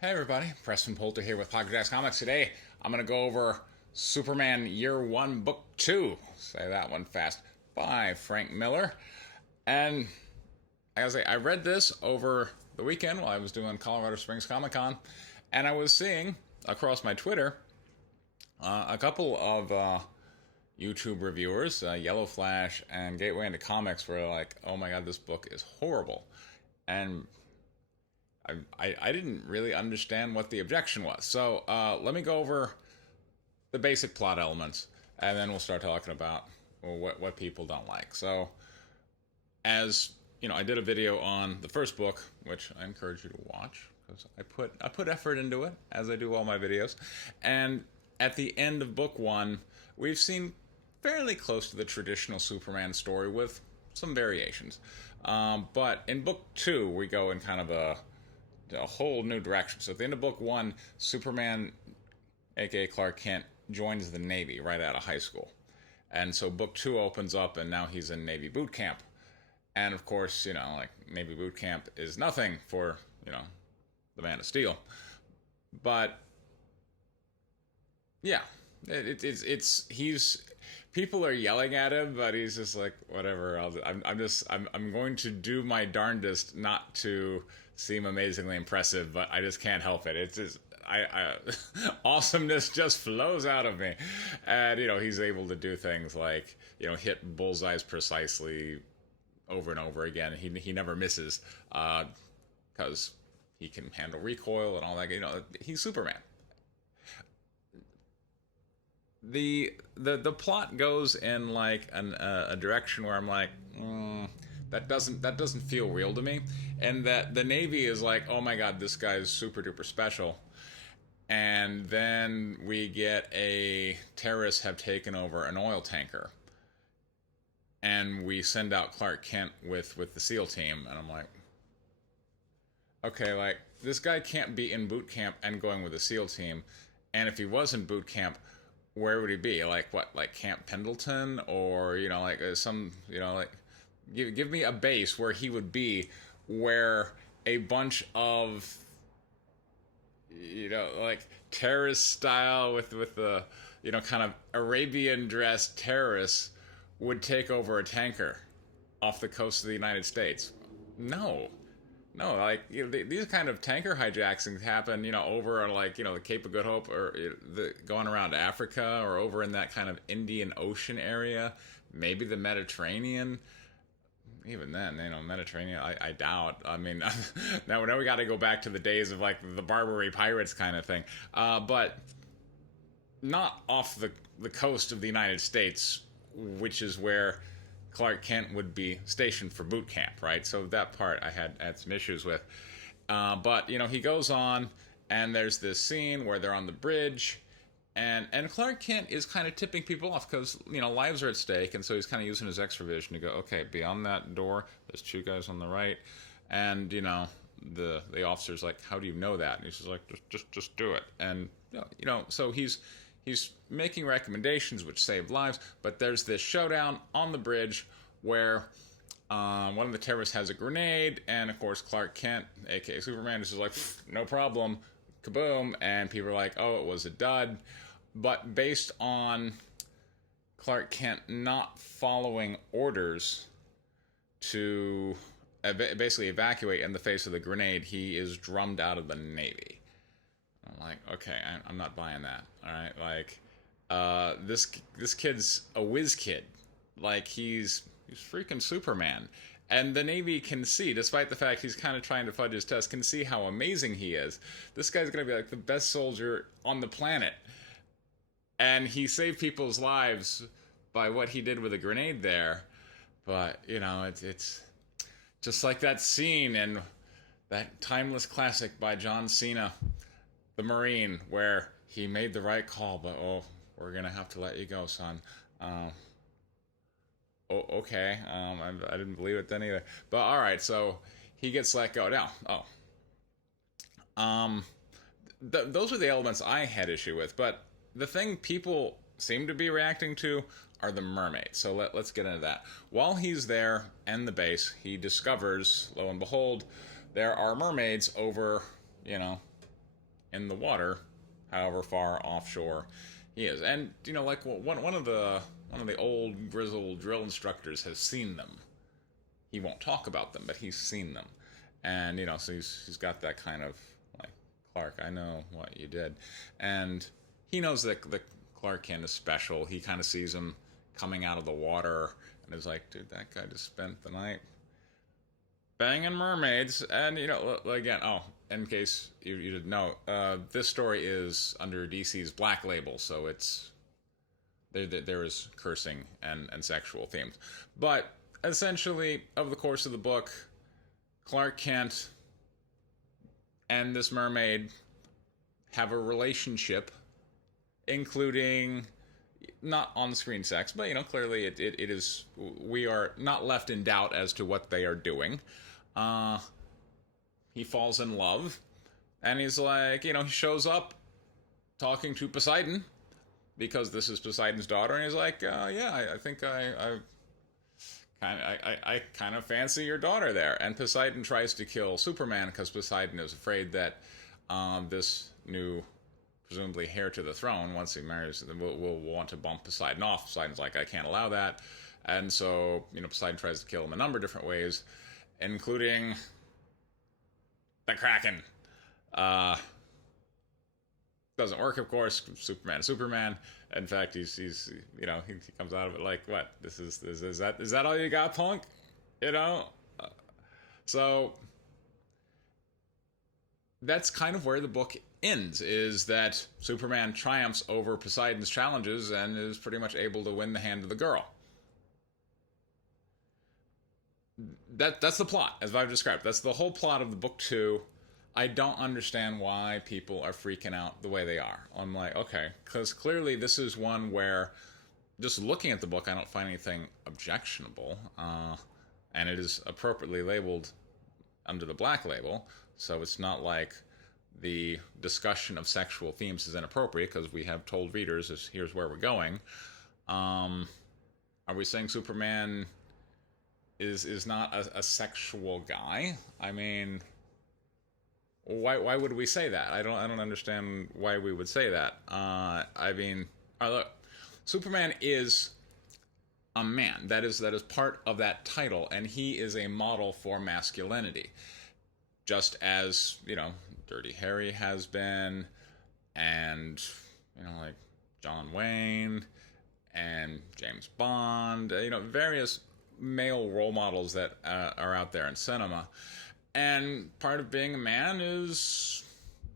Hey everybody, Preston Poulter here with Podcast Comics. Today I'm going to go over Superman Year 1 Book 2, say that one fast, by Frank Miller. And I gotta say, I read this over the weekend while I was doing Colorado Springs Comic Con, and I was seeing across my Twitter a couple of YouTube reviewers, Yellow Flash and Gateway into Comics, were like, oh my god, this book is horrible. And I didn't really understand what the objection was. So let me go over the basic plot elements, and then we'll start talking about what people don't like. So, as you know, I did a video on the first book, which I encourage you to watch because I put effort into it, as I do all my videos. And at the end of book one, we've seen fairly close to the traditional Superman story with some variations. But in book two, we go in kind of a whole new direction. So at the end of book one, Superman, aka Clark Kent, joins the Navy right out of high school. And so book two opens up, and now he's in Navy boot camp. And of course, you know, like Navy boot camp is nothing for, you know, the Man of Steel. But yeah, it's he's people are yelling at him, but he's just like whatever. I'm going to do my darndest not to seem amazingly impressive, but I just can't help it. It's just I awesomeness just flows out of me, and you know he's able to do things like you know hit bullseyes precisely over and over again. He never misses because he can handle recoil and all that. You know he's Superman. The plot goes in like a direction where I'm like, that doesn't feel real to me, and that the Navy is like, oh my god, this guy's super duper special, and then we get a terrorists have taken over an oil tanker, and we send out Clark Kent with the SEAL team, and I'm like, okay, like this guy can't be in boot camp and going with the SEAL team, and if he was in boot camp, where would he be? Like what? Like Camp Pendleton, or you know, like some, you know, like give me a base where he would be, where a bunch of you know like terrorist style with the you know kind of Arabian dressed terrorists would take over a tanker off the coast of the United States. No, no, like you know, these kind of tanker hijackings happen, you know, over on like you know the Cape of Good Hope, or going around Africa, or over in that kind of Indian Ocean area, maybe the Mediterranean. Even then, you know, Mediterranean, I doubt. I mean, now we got to go back to the days of like the Barbary pirates kind of thing, but not off the coast of the United States, which is where Clark Kent would be stationed for boot camp, right? So that part I had some issues with. But, you know, he goes on, and there's this scene where they're on the bridge, and Clark Kent is kind of tipping people off because, you know, lives are at stake, and so he's kind of using his X-ray vision to go, okay, beyond that door, there's two guys on the right, and, you know, the officer's like, how do you know that? And he's just like, just do it. And, you know, so he's making recommendations which save lives, but there's this showdown on the bridge where one of the terrorists has a grenade, and of course Clark Kent, aka Superman, is just like, no problem, kaboom, and people are like, oh, it was a dud. But based on Clark Kent not following orders to basically evacuate in the face of the grenade, he is drummed out of the Navy. I'm like, okay, I'm not buying that. All right, like, this kid's a whiz kid. Like he's freaking Superman, and the Navy can see, despite the fact he's kind of trying to fudge his test, can see how amazing he is. This guy's gonna be like the best soldier on the planet, and he saved people's lives by what he did with a grenade there. But you know, it's just like that scene in that timeless classic by John Cena, The Marine, where he made the right call, but oh, we're gonna have to let you go, son. Oh, okay. I didn't believe it then either. But all right, so he gets let go. Now, those are the elements I had issue with. But the thing people seem to be reacting to are the mermaids. So let's get into that. While he's there in the base, he discovers, lo and behold, there are mermaids over, you know, in the water, however far offshore he is. And like one of the old grizzled drill instructors has seen them. He won't talk about them, but he's seen them, and so he's got that kind of like, Clark, I know what you did, and he knows that Clark Kent is special. He kind of sees him coming out of the water and is like, dude, that guy just spent the night banging mermaids. And again, oh, in case you didn't know, this story is under DC's Black Label, so it's there is cursing and sexual themes. But essentially, over the course of the book, Clark Kent and this mermaid have a relationship, including not on-screen sex, but clearly it is. We are not left in doubt as to what they are doing. He falls in love, and he's like, he shows up talking to Poseidon, because this is Poseidon's daughter, and he's like, yeah, I think I kind of fancy your daughter there. And Poseidon tries to kill Superman because Poseidon is afraid that this new, presumably heir to the throne, once he marries, will want to bump Poseidon off. Poseidon's like, I can't allow that. And so, Poseidon tries to kill him a number of different ways, including the Kraken. Doesn't work, of course. Superman. In fact, he comes out of it like, what? Is that all you got, punk? So that's kind of where the book ends, is that Superman triumphs over Poseidon's challenges and is pretty much able to win the hand of the girl. That's the plot, as I've described. That's the whole plot of the book 2. I don't understand why people are freaking out the way they are. I'm like, okay, because clearly this is one where, just looking at the book, I don't find anything objectionable, and it is appropriately labeled under the Black Label, so it's not like the discussion of sexual themes is inappropriate, because we have told readers, here's where we're going. Are we saying Superman is not a sexual guy? I mean, why would we say that? I don't understand why we would say that. I mean, look, Superman is a man. That is part of that title, and he is a model for masculinity, just as Dirty Harry has been, and like John Wayne and James Bond. Various male role models that are out there in cinema. And part of being a man is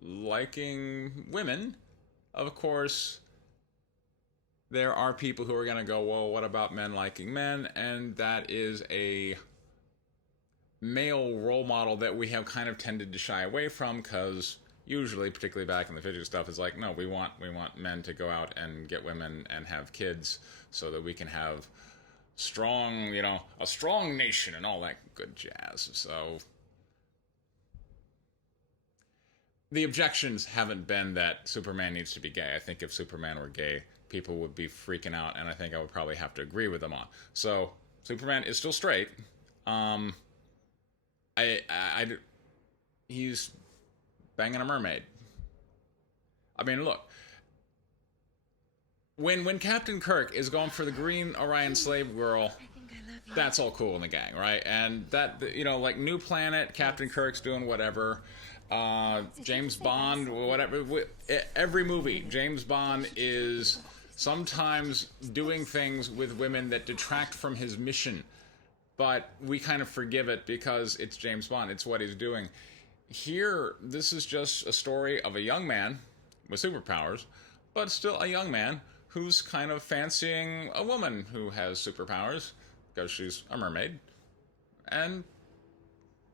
liking women. Of course, there are people who are going to go, well, what about men liking men? And that is a male role model that we have kind of tended to shy away from, because usually, particularly back in the 50s stuff, is like, no, we want men to go out and get women and have kids so that we can have strong, a strong nation and all that good jazz. So the objections haven't been that Superman needs to be gay. I think if Superman were gay, people would be freaking out, and I think I would probably have to agree with them on. So Superman is still straight. He's banging a mermaid. I mean, look, when Captain Kirk is going for the Green Orion slave girl, that's all cool in the gang, right? And that, like New Planet, Captain Kirk's doing whatever. James Bond, whatever. Every movie, James Bond is sometimes doing things with women that detract from his mission, but we kind of forgive it because it's James Bond. It's what he's doing. Here, this is just a story of a young man with superpowers, but still a young man who's kind of fancying a woman who has superpowers because she's a mermaid. And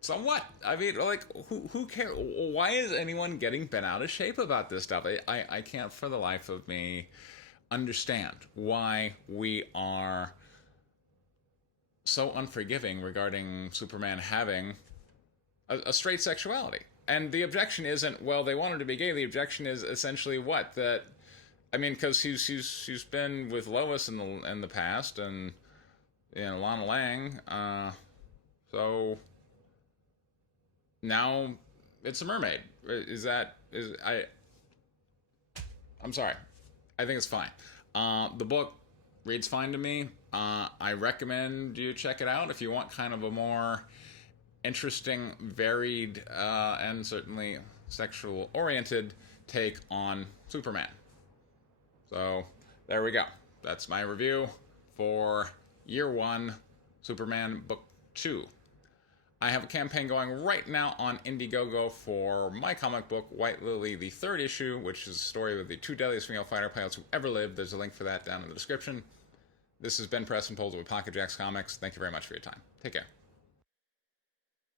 so what? I mean, like, who cares? Why is anyone getting bent out of shape about this stuff? I can't for the life of me understand why we are so unforgiving regarding Superman having a straight sexuality. And the objection isn't, well, they wanted to be gay. The objection is essentially what? That, I mean, because she's been with Lois in the past, and Lana Lang. So now It's a mermaid. Is that is I? I'm sorry. I think it's fine. The book reads fine to me. I recommend you check it out if you want kind of a more interesting, varied, and certainly sexual oriented take on Superman. So there we go. That's my review for Year 1, Superman Book 2. I have a campaign going right now on Indiegogo for my comic book, White Lily, the third issue, which is a story of the two deadliest female fighter pilots who ever lived. There's a link for that down in the description. This has been Preston Poles with Pocket Jacks Comics. Thank you very much for your time. Take care.